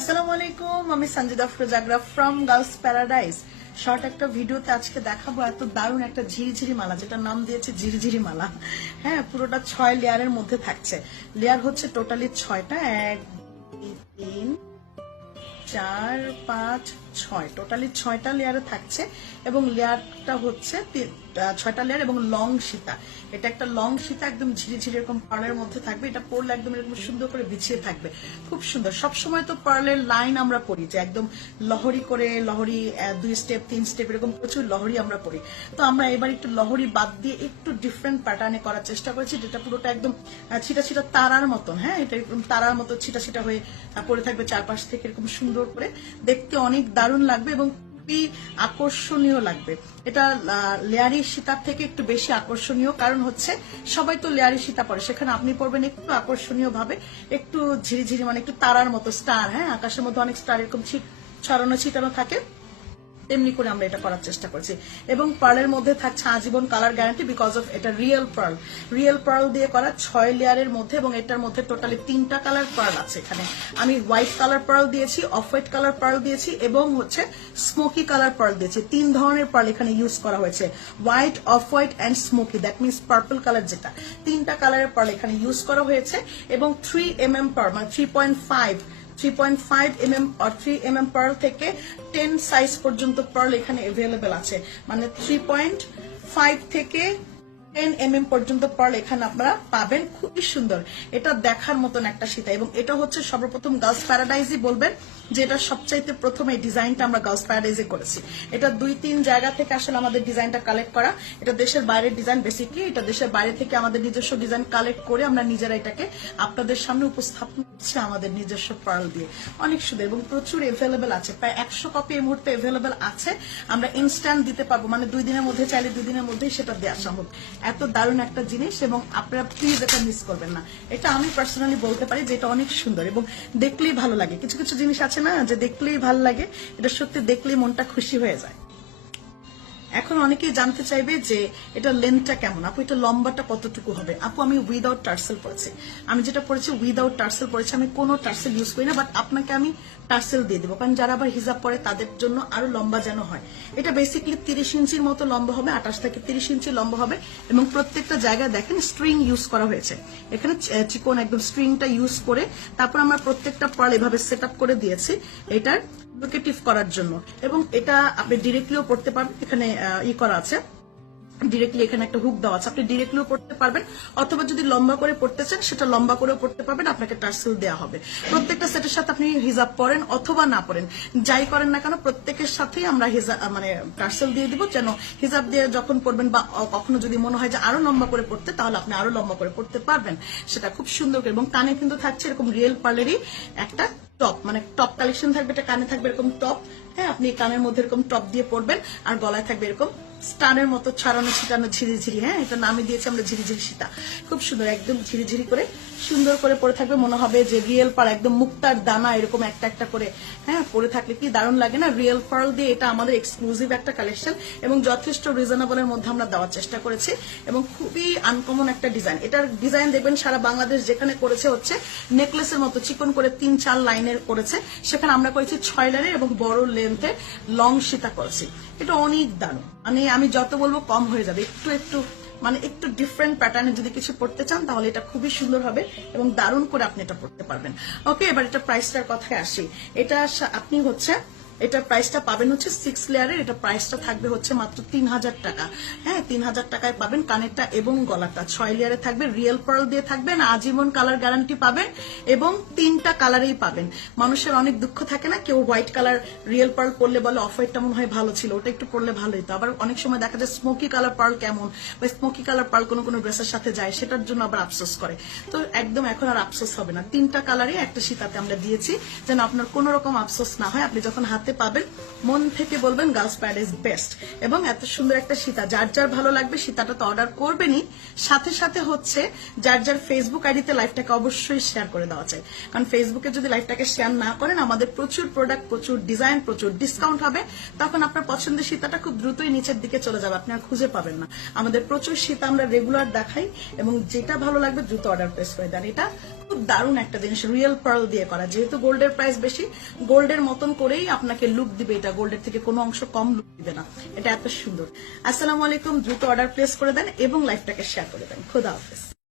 আমি সঞ্জিদা ফ্রোজাগরা from girls paradise. Short একটা ভিডিওতে আজকে দেখাবো এত দারুণ একটা ঝিরিঝিরি মালা, যেটার নাম দিয়েছে ঝিরিঝিরি মালা। হ্যাঁ পুরোটা ছয় লেয়ারের মধ্যে থাকছে। লেয়ার হচ্ছে টোটালি ছয়টা। এক তিন, চার, পাঁচ, ছয়। টোটালি ছয়টা লেয়ারে থাকছে এবং লেয়ারটা হচ্ছে ছয়টা লেয়ার এবং লং সীতা। এটা একটা লং সীতা একদম ঝিরিঝিরি এরকম পার্লের মধ্যে থাকবে। এটা পরলে একদম এরকম সুন্দর করে বিছিয়ে থাকবে। খুব সুন্দর। সব সময় তো পার্লের লাইন আমরা পড়ি যে একদম লহরি করে লহরি দুই স্টেপ তিন স্টেপ এরকম প্রচুর লহরি আমরা পড়ি। তো আমরা এবার একটু লহরি বাদ দিয়ে একটু ডিফারেন্ট প্যাটার্নে করার চেষ্টা করেছি যেটা পুরোটা একদম ছিটা ছিটা তারার মতন। হ্যাঁ এটা এরকম তারার মতো ছিটা ছিটা হয়ে পড়ে থাকবে চারপাশ থেকে এরকম সুন্দর করে। দেখতে অনেক দারুণ লাগবে এবং খুবই আকর্ষণীয় লাগবে। এটা লেয়ারি সীতার থেকে একটু বেশি আকর্ষণীয়, কারণ হচ্ছে সবাই তো লেয়ারি সীতা পরে। সেখানে আপনি পড়বেন একটু আকর্ষণীয় ভাবে একটু ঝিরিঝিরি মানে একটু তারার মতো স্টার হ্যাঁ? আকাশের মধ্যে অনেক স্টার এরকম ছড়ানো, ছিটানো থাকে। তেমনি করে আমরা এটা করার চেষ্টা করছি। এবং পার্লের মধ্যে থাকছে আজীবন কালার গ্যারান্টি বিকজ অফ এটা রিয়েল পার্ল রিয়েল পার্ল দিয়ে করা ছয় লেয়ারের মধ্যে এবং এটার মধ্যে টোটালি তিনটা কালার পার্ল আছে এখানে। আমি হোয়াইট কালার পার্ল দিয়েছি অফ হোয়াইট কালার পার্ল দিয়েছি এবং হচ্ছে স্মোকি কালার পার্ল দিয়েছি। তিন ধরনের পার্ল এখানে ইউজ করা হয়েছে। White off white and smoky that means purple colour যেটা। তিনটা কালারের পার্ল এখানে ইউজ করা হয়েছে এবং থ্রি এম এম পার্ল মানে three point five three point five M M আর থ্রি থেকে টেন সাইজ পর্যন্ত পার্ল এখানে অ্যাভেলেবেল আছে। মানে থ্রি পয়েন্ট ফাইভ থেকে টেন এম এম পর্যন্ত পার্ল এখানে আপনারা পাবেন। খুবই সুন্দর। এটা দেখার মতন একটা সীতা এবং এটা হচ্ছে সর্বপ্রথম গার্লস প্যারাডাইজই বলবেন যে এটা সবচাইতে প্রথম এই ডিজাইনটা আমরা গার্লস প্যারাডাইজে করেছি। এটা দুই তিন জায়গা থেকে আসলে আমাদের ডিজাইনটা কালেক্ট করা। এটা দেশের বাইরের ডিজাইন বেসিকলি এটা দেশের বাইরে থেকে আমাদের নিজস্ব ডিজাইন কালেক্ট করে আমরা নিজেরা এটাকে আপনাদের সামনে উপস্থাপন করছি আমাদের নিজস্ব পার্ল দিয়ে। অনেক সুন্দর এবং প্রচুর এভেলেবেল আছে। প্রায় একশো কপি এই মুহূর্তে এভেলেবেল আছে। আমরা ইনস্ট্যান্ট দিতে পারব। মানে দুই দিনের মধ্যে চাইলে দুই দিনের মধ্যেই সেটা দেওয়া সম্ভব। এত দারুণ একটা জিনিস এবং আপনারা প্লিজ এটা মিস করবেন না। এটা আমি পার্সোনালি বলতে পারি যে এটা অনেক সুন্দর এবং দেখলেই ভালো লাগে। কিছু কিছু জিনিস আছে না যে দেখলেই ভালো লাগে, এটা সত্যি দেখলেই মনটা খুশি হয়ে যায়। এখন অনেকেই জানতে চাইবে যে এটা লেন্থটা কেমন? আপু, এটা লম্বাটা কতটুকু হবে? আপু, আমি উইদাউট টার্সেল পড়েছি। আমি যেটা পড়েছি উইদাউট টার্সেল পড়েছি। আমি কোনো টার্সেল ইউজ করি না বাট আপনাকে আমি টার্সেল দিয়ে দেবো। কারণ যারা আবার হিজাব পরে, তাদের জন্য আরও লম্বা যেন হয়। এটা বেসিক্যালি তিরিশ ইঞ্চির মতো লম্বা হবে, আঠাশ থেকে তিরিশ ইঞ্চি লম্বা হবে, এবং প্রত্যেকটা জায়গায় দেখেন স্ট্রিং ইউজ করা হয়েছে। এখানে চিকন একদম স্ট্রিংটা ইউজ করে, তারপর আমরা প্রত্যেকটা পাল এভাবে সেট করে দিয়েছি। এটার লোকেটিভ করার জন্য। এবং এটা আপনি ডিরেক্টলিও পড়তে পারবেন। এখানে ই করা আছে। ডিরেক্টলি এখানে একটা হুক দেওয়া আছে। আপনি ডিরেক্টলিও পড়তে পারবেন। অথবা যদি লম্বা করে পড়তে চান, সেটা লম্বা করেও পড়তে পারবেন। আপনাকে টার্সেল দেওয়া হবে। প্রত্যেকটা সেটের সাথে আপনি হিজাব পরেন অথবা না পরেন যাই করেন না কেন, প্রত্যেকের সাথেই আমরা মানে টার্সেল দিয়ে দিব যেন হিজাব দিয়ে যখন পড়বেন বা কখনো যদি মনে হয় যে আরও লম্বা করে পড়তে, তাহলে আপনি আরও লম্বা করে পড়তে পারবেন। সেটা খুব সুন্দর এবং কানে কিন্তু থাকছে এরকম রিয়েল পার্লেরই একটা টপ মানে টপ কালেকশন থাকবে, এটা কানে থাকবে এরকম টপ হ্যাঁ? আপনি কানের মধ্যে এরকম টপ দিয়ে পরবেন, আর গলায় থাকবে এরকম স্টারের মতো ছাড়ানো ছিটানো ঝিরিঝিরি হ্যাঁ? এটা নামে দিয়েছি আমরা ঝিরিঝিরি সীতা খুব সুন্দর, একদম ঝিরিঝিরি করে সুন্দর করে পরে থাকবে। মনে হবে যে রিয়েল পার একদম মুক্তার দানা এরকম একটা একটা করে হ্যাঁ পরে থাকলে কি দারুণ লাগে না? রিয়েল পার্ল দিয়ে এটা আমাদের এক্সক্লুসিভ একটা কালেকশন এবং যথেষ্ট রিজনেবলের মধ্যে আমরা দেওয়ার চেষ্টা করেছি এবং খুবই আনকমন একটা ডিজাইন এটার ডিজাইন দেখবেন সারা বাংলাদেশ যেখানে করেছে হচ্ছে নেকলেসের মতো চিকন করে তিন চার লাইনের করেছে। সেখানে আমরা করেছি ছয় লাইনের এবং বড় লেন্থে লং সীতা করেছি এটা অনেক দারুণ। মানে আমি যত বলব কম হয়ে যাবে। একটু একটু মানে একটু ডিফারেন্ট প্যাটার্নে যদি কিছু পড়তে চান, তাহলে এটা খুবই সুন্দর হবে এবং দারুণ করে আপনি এটা পড়তে পারবেন। ওকে এবার এটা প্রাইসটার কথায় আসি। এটা আপনি হচ্ছে এটার প্রাইসটা পাবেন হচ্ছে সিক্স লেয়ারের এটা প্রাইসটা থাকবে হচ্ছে মাত্র তিন হাজার টাকা। হ্যাঁ তিন হাজার টাকায় পাবেন কানেরটা এবং গলাটা। ছয় লেয়ারে থাকবে রিয়েল পার্ল দিয়ে থাকবেন আজীবন কালার গ্যারান্টি পাবেন এবং তিনটা কালারেই পাবেন। মানুষের অনেক দুঃখ থাকে না, কেউ হোয়াইট কালার রিয়েল পার্ল পরলে বলে অফ হোয়াইটটা মনে হয় ভালো ছিল, ওটা একটু পরলে ভালো হতো আবার অনেক সময় দেখা যায় স্মোকি কালার পার্ল কেমন, বা স্মোকি কালার পার্ল কোনো কোনো ড্রেসের সাথে যায়, সেটার জন্য আবার আফসোস করে। তো একদম এখন আর আফসোস হবে না। তিনটা কালারই একটা সীতাতে আমরা দিয়েছি, যেন আপনার কোনো রকম আফসোস না হয়। আপনি যখন হাতে পাবেন। মন থেকে বলবেন গার্লস প্যাড ইজ বেস্ট। এবং এত সুন্দর একটা সীতা, যার যার ভালো লাগবে সীতাটা তো অর্ডার করবেনই। সাথে সাথে হচ্ছে যার যার ফেসবুক আইডিতে লাইফটাকে অবশ্যই শেয়ার করে দেওয়া চাই। কারণ ফেসবুকে যদি লাইফটাকে শেয়ার না করেন, আমাদের প্রচুর প্রোডাক্ট প্রচুর ডিজাইন প্রচুর ডিসকাউন্ট হবে। তখন আপনার পছন্দের সীতাটা খুব দ্রুতই নিচের দিকে চলে যাবে, আপনি আর খুঁজে পাবেন না। আমাদের প্রচুর সীতা আমরা রেগুলার দেখাই এবং যেটা ভালো লাগবে দ্রুত অর্ডার প্লেস করে দেন। এটা দারুণ একটা জিনিস রিয়েল পার্ল দিয়ে করা। যেহেতু গোল্ডের প্রাইস বেশি, গোল্ডের মতন করেই আপনাকে লুক দিবে এটা, গোল্ডের থেকে কোনো অংশ কম লুক দিবে না। এটা এত সুন্দর। আসসালামু আলাইকুম, দ্রুত অর্ডার প্লেস করে দেন এবং লাইফটাকে শেয়ার করে দেন। খোদা হাফেজ।